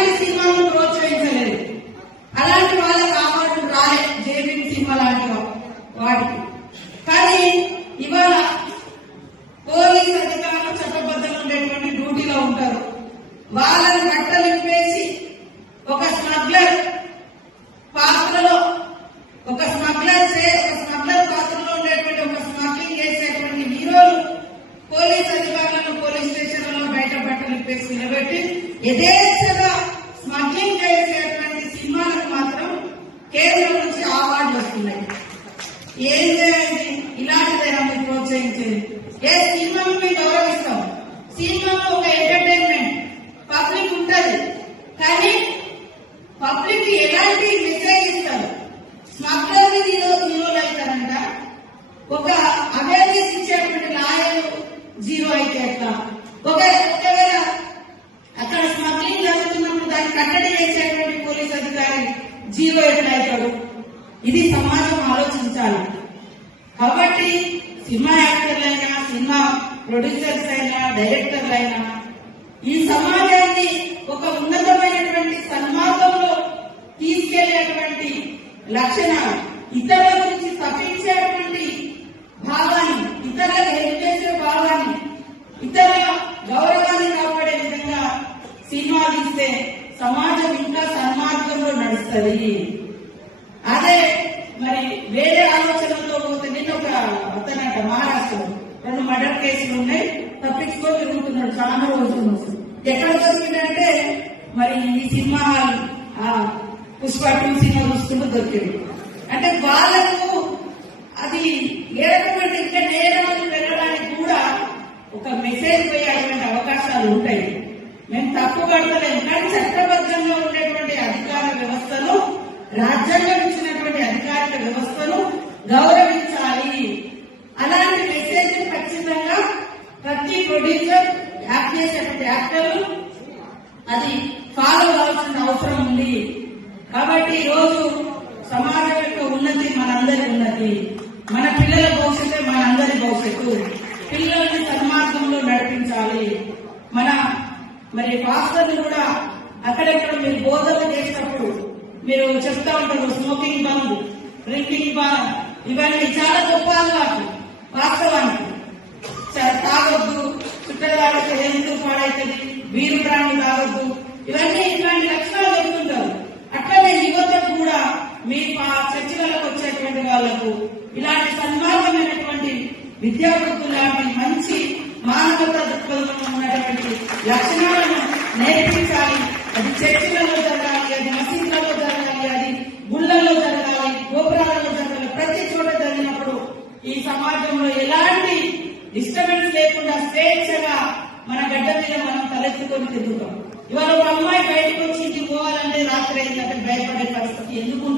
అలాంటి సినిమాలను ప్రోత్సహించలేదు. అలాంటి వాళ్ళకి అవార్డు రాలే జేబీఎం సినిమా లాంటి వాటికి. కానీ ఇవాళ పోలీస్ అధికారులు చట్టబద్ధంగా ఉండేటువంటి డ్యూటీలో ఉంటారు. వాళ్ళని బట్టలు ఇప్పేసి ఒక స్మగ్లర్ పాత్రలో ఒక స్మగ్లర్ పాత్రలో ఉండేటువంటి ఒక స్మగ్లింగ్ చేసేటువంటి హీరోలు పోలీస్ అధికారులను పోలీస్ స్టేషన్లలో బయట బట్టలు ఇప్పేసి నిలబెట్టి యథేచ్ఛగా స్మగ్లింగ్ చేసేటువంటి సినిమాలకు మాత్రం కేంద్రం నుంచి అవార్డులు వస్తున్నాయి. ఏం చేయాలి? ఇలాంటిదైనా మీరు ప్రోత్సహించేది? ఏ సినిమాను మేము గౌరవిస్తాం. సినిమాలో ఒక ఎంటర్టైన్మెంట్ పబ్లిక్ ఉంటది, కానీ పబ్లిక్ ఎలాంటి మెసేజ్ ఇస్తారు? స్మగ్లర్ హీరోలు అవుతారంట. ఒక అవేర్నెస్ ఇచ్చేటువంటి లాయర్ జీరో అయితే ఎట్లా? ఒకవేళ అక్కడ స్మగ్లింగ్ జరుగుతున్నప్పుడు దాన్ని కట్టడి చేసేటువంటి పోలీస్ అధికారి జీరో ఎట్లా అవుతాడు? ఇది సమాజం ఆలోచించాలి. కాబట్టి సినిమా యాక్టర్లైనా, సినిమా ప్రొడ్యూసర్స్ అయినా, డైరెక్టర్లైనా ఈ సమాజాన్ని ఒక ఉన్నతమైనటువంటి సన్మార్గంలో తీసుకెళ్లేటువంటి లక్షణాలు, ఇతరుల గురించి తప్పించేటువంటి భావాన్ని, ఇతరులకు హెల్ప్ చేసే భావాన్ని, ఇతరుల గౌరవాన్ని కాపాడే విధంగా సినిమా తీస్తే సమాజం ఇంకా సన్మార్గంలో నడుస్తుంది. అదే మరి వేరే ఆలోచనలతో పోతే, నిన్న ఒక అతనట మహారాష్ట్రలో 2 మర్డర్ కేసులు ఉన్నాయి, తప్పించుకో తిరుగుతున్నాడు చాలా రోజులు. ఎక్కడ దొరికిందంటే మరి ఈ సినిమా పుష్ప 2 సినిమా చూసుకుంటూ దొరికింది. అంటే వాళ్ళకు అది ఏ రకమైన ఇంకా నేరాలు పెరగడానికి కూడా ఒక మెసేజ్ పోయేటువంటి అవకాశాలు ఉంటాయి. మేము తప్పు పడతలేము, కానీ చట్టబద్ధంగా ఉండేటువంటి అధికార వ్యవస్థను, రాజ్యాంగం ఇచ్చినటువంటి అధికారిక వ్యవస్థను గౌరవించాలి. అలాంటి మెసేజ్ ఖచ్చితంగా ప్రతి ప్రొడ్యూసర్, యాక్ట్ చేసేటువంటి యాక్టర్లు అది ఫాలో అవ్వాల్సిన అవసరం ఉంది. కాబట్టి ఈ రోజు సమాజం యొక్క ఉన్నతి మనందరి ఉన్నతి, మన పిల్లల భవిష్యత్తే మనందరి భవిష్యత్తు. పిల్లల్ని సన్మార్గంలో నడిపించాలి. మరి పాస్టర్లు కూడా అక్కడెక్కడ మీరు బోధన చేసినప్పుడు మీరు చెప్తా ఉంటారు, స్మోకింగ్ బంద్, డ్రింకింగ్ బంద్, ఇవన్నీ చాలా గొప్ప అలవాటు. వాస్తవానికి తాగొద్దు, చుట్టదాలకు హెల్త్ పాడైతుంది, వీరు ప్రాణి తాగొద్దు, ఇవన్నీ ఇట్లాంటి లక్షణాలు చెప్తుంటారు. అట్లనే యువతకు కూడా మీ చర్చలకు వచ్చేటువంటి వాళ్లకు ఇలాంటి సన్మార్గమైనటువంటి విద్యార్థులు లాంటి మంచి మానవతా దృక్పథంలో ఉన్నటువంటి లక్షణాలను నేర్పించాలి. అది చర్చలలో జరగాలి, అది మసీదులలో జరగాలి, అది గుళ్లలో జరగాలి, గోపురాలలో జరగాలి. ప్రతి చోట జరిగినప్పుడు ఈ సమాజంలో ఎలాంటి డిస్టర్బెన్స్ లేకుండా స్వేచ్ఛగా మన గడ్డ మీద మనం తలెత్తుకొని తిరుగుతాం. ఇవాళ ఒక అమ్మాయి బయటకు వచ్చి ఇంటికి పోవాలంటే రాత్రి అయిందంటే భయపడే పరిస్థితి ఎందుకు?